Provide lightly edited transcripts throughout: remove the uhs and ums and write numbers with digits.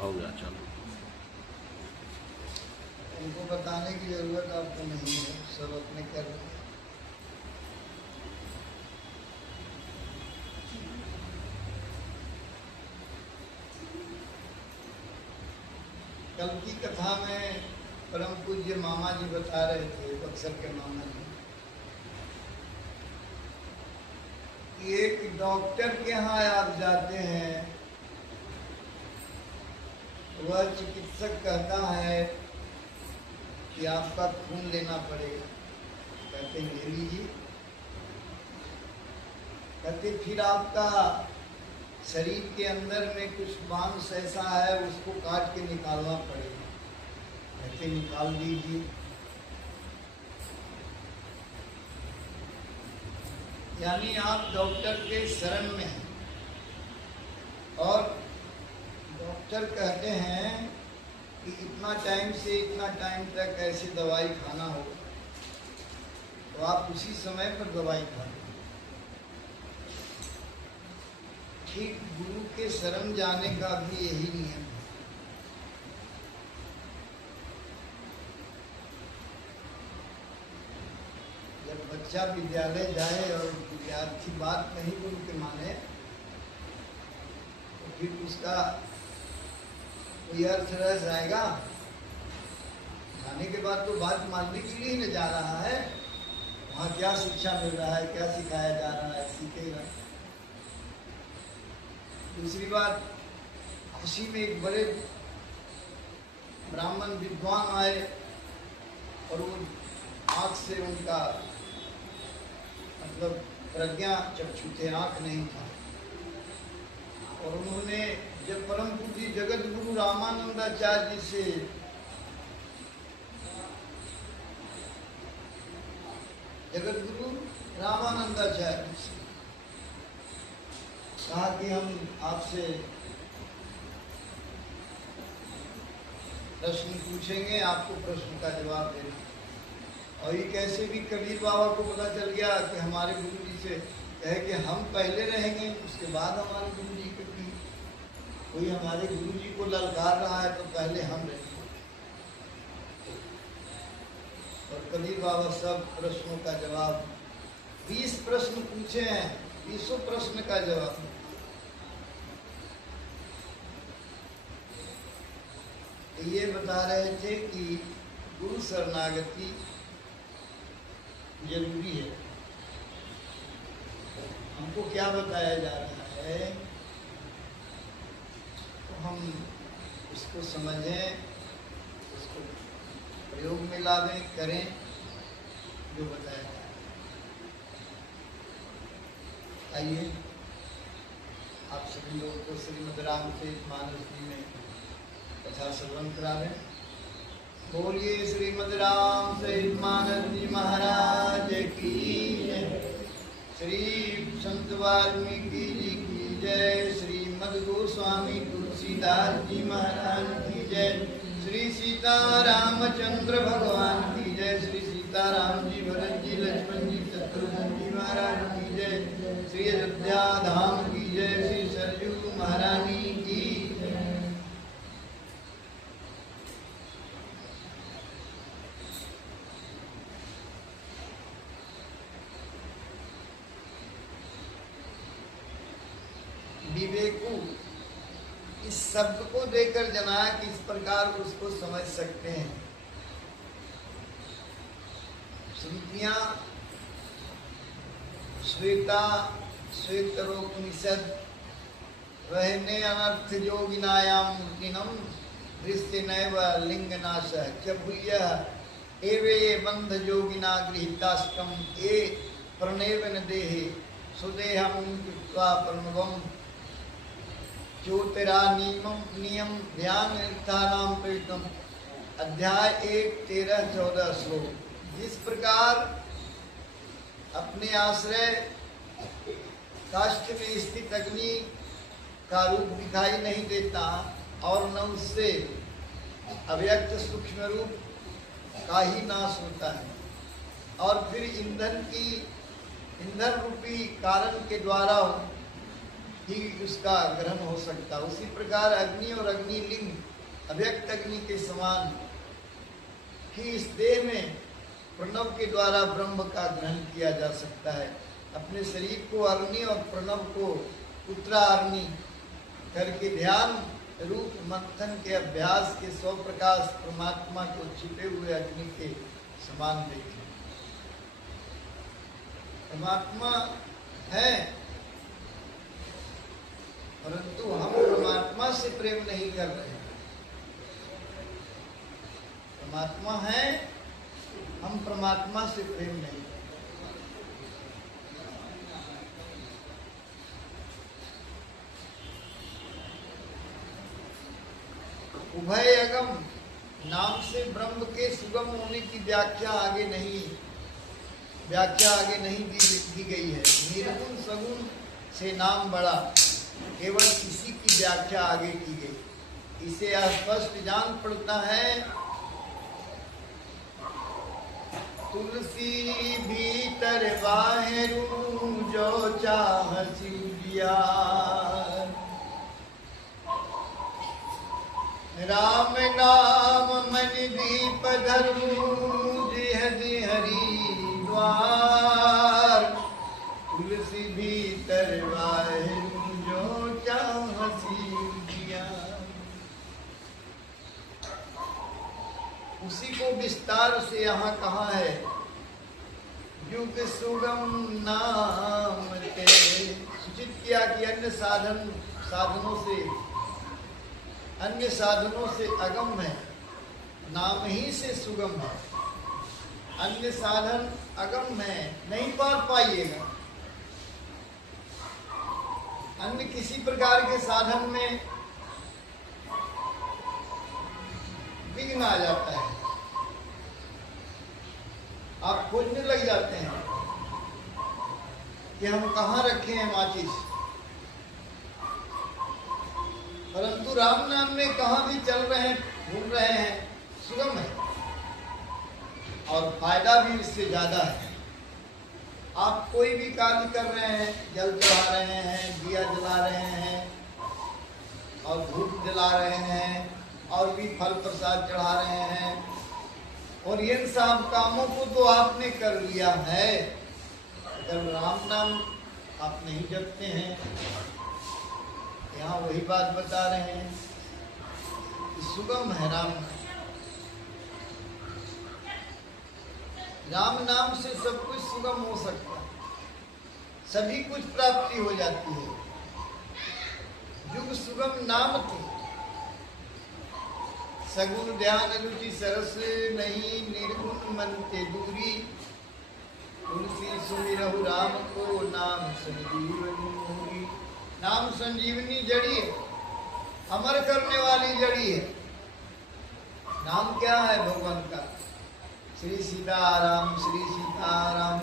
हो गया चलो। उनको बताने की जरूरत आपको नहीं है, सब अपने कर रहे हैं। कल की कथा में परम पूज्य मामा जी बता रहे थे, बक्सर के मामा जी, कि एक डॉक्टर के यहाँ आप जाते हैं, वह चिकित्सक कहता है कि आपका खून लेना पड़ेगा। कहते ले लीजिए। कहते फिर आपका शरीर के अंदर में कुछ मांस ऐसा है, उसको काट के निकालना पड़ेगा। कहते निकाल दीजिए। यानी आप डॉक्टर के शरण में हैं और डॉक्टर कहते हैं कि इतना टाइम से इतना टाइम तक ऐसे दवाई खाना होगा, तो आप उसी समय पर दवाई खाएं। ठीक गुरु के शरण जाने का भी यही नियम है। जब बच्चा विद्यालय जाए और विद्यार्थी बात नहीं गुरु के माने, तो फिर उसका कोई अर्थ रह जाएगा। जाने के बाद तो बात मानने के लिए ही न जा रहा है, वहाँ क्या शिक्षा मिल रहा है, क्या सिखाया जा रहा है, सीखेगा। दूसरी बात, खुशी में एक बड़े ब्राह्मण विद्वान आए और वो आँख से उनका मतलब प्रज्ञा चक्षु थे, आँख नहीं था, और उन्होंने जब परम पूज्य जगत गुरु रामानंदाचार्य जी से जगत गुरु रामानंदाचार्य जी से कहा कि हम आपसे प्रश्न पूछेंगे, आपको प्रश्न का जवाब देना। और ये कैसे भी कबीर बाबा को पता चल गया कि हमारे गुरु जी से कहे कि हम पहले रहेंगे, उसके बाद हमारे गुरु जी के भी कोई हमारे गुरु जी को ललकार रहा है तो पहले हम रहेंगे। और कबीर बाबा सब प्रश्नों का जवाब, 20 प्रश्न पूछे हैं, 20 प्रश्न का जवाब। ये बता रहे थे कि गुरु शरणागति जरूरी है। हमको क्या बताया जा रहा है, तो हम उसको समझें, उसको प्रयोग में लावें, करें जो बताया जा रहा है। आइए आप सभी लोगों को श्रीमद् रामचरितमानस जी में कथा श्रवण करा दें। बोलिए श्रीमद् रामचरितमानस जी महाराज की जय। श्री संत वाल्मीकि जी की जय। श्रीमद् गोस्वामी तुलसीदास जी महाराज की जय। श्री सीता रामचंद्र भगवान की जय। श्री सीताराम जी, भरत जी, लक्ष्मण जी, शत्रुघ्न जी महाराज की जय। श्री अयोध्या धाम की जय। श्री सरयू महारानी की। विवेकु इस शब्द को देकर जनाया कि इस प्रकार उसको समझ सकते हैं। श्रुतियां श्वेता श्वेतरोपनिषद रहने अनर्थ योगिनायाम मूर्तिनम दृष्टि नैव लिंग नाश चभुय एवे बंध योगिना गृहीताष्टम ए प्रणेवन देहे सुदेहम कृत्वा प्रणवम ज्योतिरा नियम ध्यान निर्धाराम प्रीतम। अध्याय 1, 13, 14 श्लोक। जिस प्रकार अपने आश्रय काष्ठ में स्थित अग्नि का रूप दिखाई नहीं देता और न उससे अव्यक्त सूक्ष्म रूप का ही नाश होता है, और फिर ईंधन रूपी कारण के द्वारा ही उसका ग्रहण हो सकता। उसी प्रकार अग्नि और अग्निलिंग अव्यक्त अग्नि के समान ही इस देह में प्रणव के द्वारा ब्रह्म का ग्रहण किया जा सकता है। अपने शरीर को अग्नि और प्रणव को उत्तराग्नि करके ध्यान रूप मंथन के अभ्यास के स्वप्रकाश परमात्मा को छिपे हुए अग्नि के समान देखें। परमात्मा है, परंतु हम परमात्मा से प्रेम नहीं कर रहे। परमात्मा है, हम परमात्मा से प्रेम नहीं करते। उभय अगम नाम से ब्रह्म के सुगम होने की व्याख्या आगे नहीं दी गई है। निर्गुण सगुण से नाम बड़ा, केवल इसी की व्याख्या आगे की गई। इसे स्पष्ट जान पड़ता है। तुलसी भीतर बाहरू जो चाह सिया, राम नाम मन दीप धरू जिह हरि द्वार। तुलसी भीतर बाहरू जो चाह सिया। उसी को विस्तार से यहाँ कहा है। युग सुगम नाम ते, सूचित किया कि अन्य साधनों से अगम है, नाम ही से सुगम है। अन्य साधन अगम है, नहीं पार पाइएगा। अन्य किसी प्रकार के साधन में विघ्न आ जाता है, आप खोजने लग जाते हैं कि हम कहाँ रखे हैं माचिस। परंतु राम नाम में कहाँ भी चल रहे हैं, घूम रहे हैं, सुगम है और फायदा भी इससे ज्यादा है। आप कोई भी कार्य कर रहे हैं, जल चढ़ा रहे हैं, दिया जला रहे हैं और धूप जला रहे हैं और भी फल प्रसाद चढ़ा रहे हैं, और इन सब कामों को तो आपने कर लिया है। अगर राम नाम आप नहीं जपते हैं, यहाँ वही बात बता रहे हैं कि सुगम है राम नाम। राम नाम से सब कुछ सुगम हो सकता है, सभी कुछ प्राप्ति हो जाती है। युग सुगम नाम थे, सगुण ध्यान रुचि सरस नहीं, निर्गुण मन के दूरी। तुलसी सुमिरहु राम को नाम संजीवनी। नाम संजीवनी जड़ी है, अमर करने वाली जड़ी है। नाम क्या है भगवान का? श्री सीताराम, श्री सीताराम।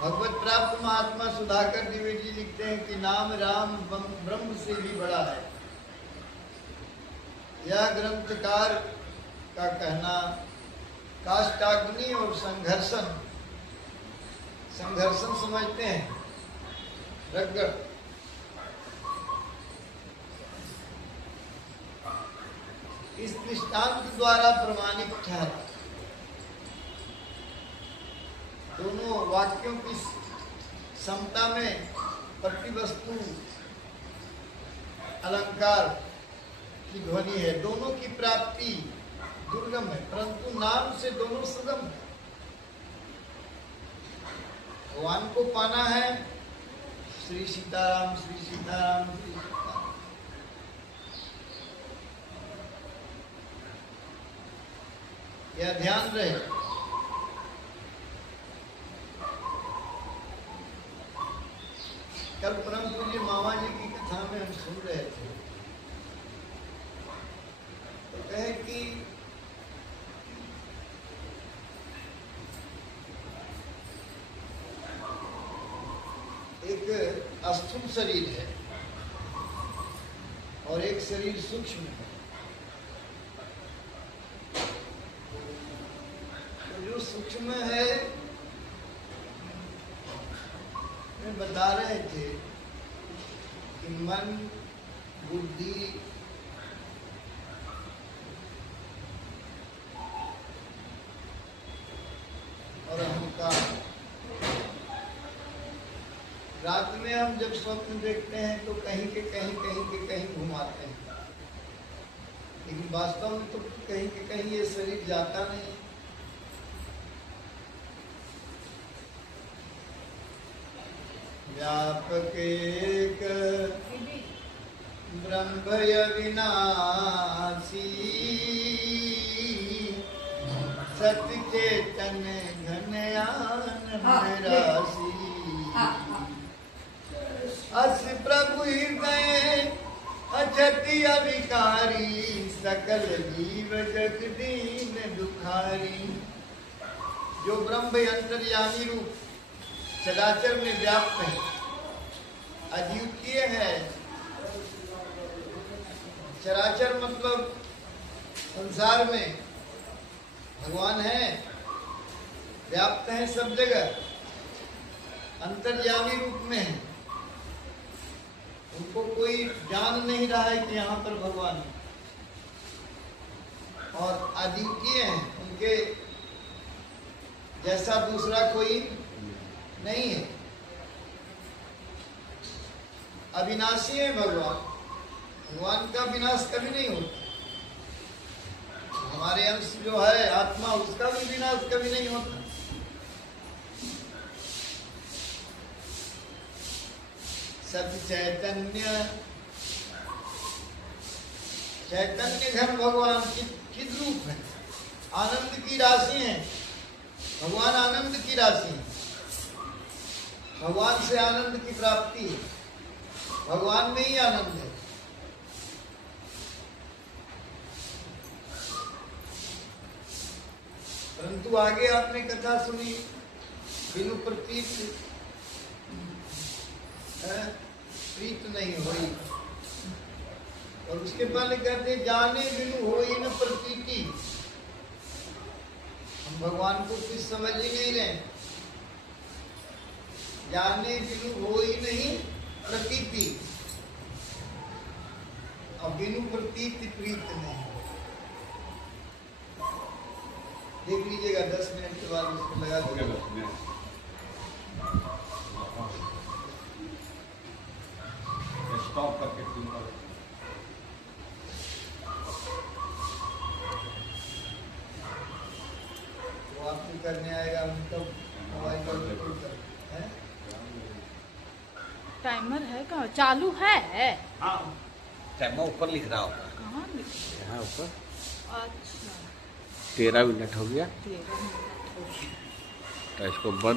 भगवत प्राप्त महात्मा सुधाकर द्विवेदी जी लिखते हैं कि नाम राम ब्रह्म से भी बड़ा है। यह ग्रंथकार का कहना काष्टाग्नि और संघर्षण समझते हैं, रगड़। इस दृष्टांत द्वारा प्रमाणित ठहरा। दोनों वाक्यों की समता में प्रतिवस्तु अलंकार की ध्वनि है। दोनों की प्राप्ति दुर्गम है, परंतु नाम से दोनों सुगम है। भगवान को पाना है, श्री सीताराम, श्री सीताराम, श्री सीताराम। यह ध्यान रहे। कल परम पूज्य मामा जी की कथा में हम सुन रहे थे, तो कहे कि एक स्थूल शरीर है और एक शरीर सूक्ष्म है। तो जो सूक्ष्म है उसमें बता रहे थे कि मन, बुद्धि और अहंकार, रात में हम जब स्वप्न देखते हैं तो कहीं के कहीं घुमाते हैं, लेकिन वास्तव में तो कहीं के कहीं ये शरीर जाता नहीं। व्यापक एक ब्रह्मय विनाशी, सत चेतन घनयान राशि, अस प्रभु हृदय अजति अविकारी, सकल जीव जग दीन दुखारी। जो ब्रह्म अंतर्यामी रूप चराचर में व्याप्त है, अद्वितीय है। चराचर मतलब संसार में भगवान है, व्याप्त है सब जगह, अंतर्यामी रूप में है। उनको कोई जान नहीं रहा है कि यहाँ पर भगवान है, और अद्वितीय है, उनके जैसा दूसरा कोई नहीं है। अविनाशी है भगवान, भगवान का विनाश कभी नहीं होता। हमारे अंश जो है आत्मा, उसका भी विनाश कभी नहीं होता। सत चैतन्य, चैतन्य घन भगवान किस रूप है, आनंद की राशि है। भगवान आनंद की राशि है, भगवान से आनंद की प्राप्ति है, भगवान में ही आनंद है। परंतु आगे आपने कथा सुनी, बिनु प्रतीत प्रीत नहीं हुई, और उसके पहले कहते जाने बिनु होई न प्रतीति। हम भगवान को कुछ समझ ही नहीं रहे। जाने बिनु होई नहीं प्रतीति, और बिनु प्रतीति प्रीत नहीं। देख लीजिएगा 10 मिनट के बाद उसको लगा दीजिएगा। स्टॉप करके वो आपको करने आएगा, उनका मोबाइल पर है। टाइमर है कहाँ? चालू है? हाँ, टाइमर ऊपर लिख रहा होगा। कहाँ लिखा? यहाँ ऊपर। अच्छा, 13 मिनट हो गया, 13 मिनट हो गया। तो इसको बंद